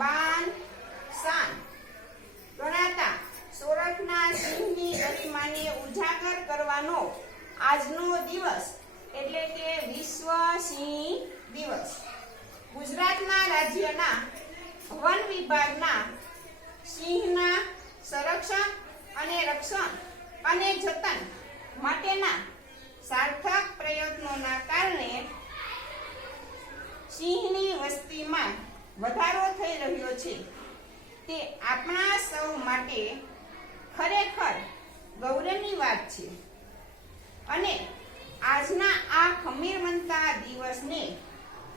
બાન શાન ગણાતા, સોરઠના સિંહની ગરિમાને ઉજાગર કરવાનો આજનો દિવસ એટલે કે વિશ્વ સિંહ દિવસ. ગુજરાતના રાજ્યના વન વિભાગના સિંહના સંરક્ષણ અને રક્ષણ અને જતન માટેના સાર્થક પ્રયત્ન છે. તે આપણા સૌ માટે ખરેખર ગૌરવની વાત છે. અને આજના આ ખમીરવંતા દિવસને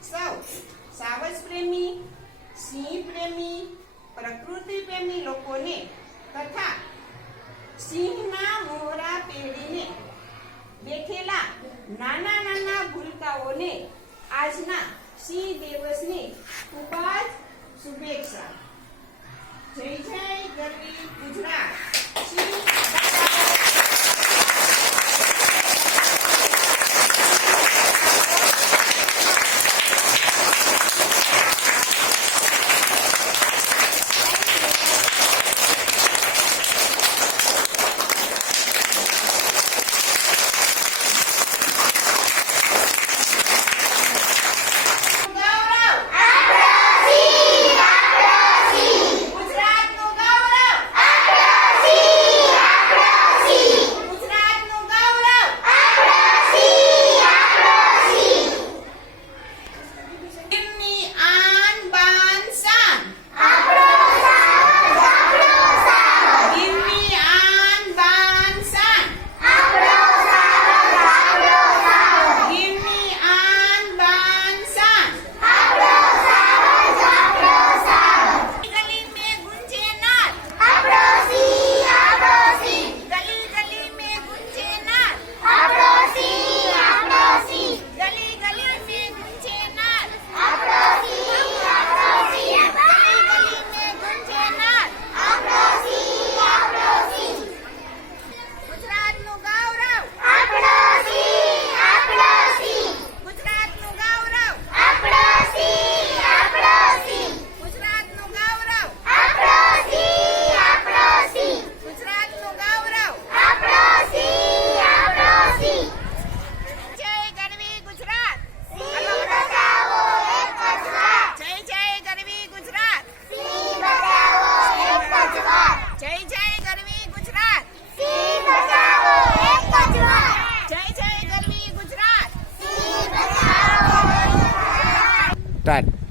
સૌ સાવજ પ્રેમી સિંહ પ્રેમી પ્રકૃતિ પ્રેમી લોકોને તથા સિંહના મોહરા પેઢીને બેઠેલા નાના નાના ભૂલકાઓને આજના સિંહ દિવસની ખૂબ જ શુભેચ્છા. જય જય ગરવી ગુજરાત. But.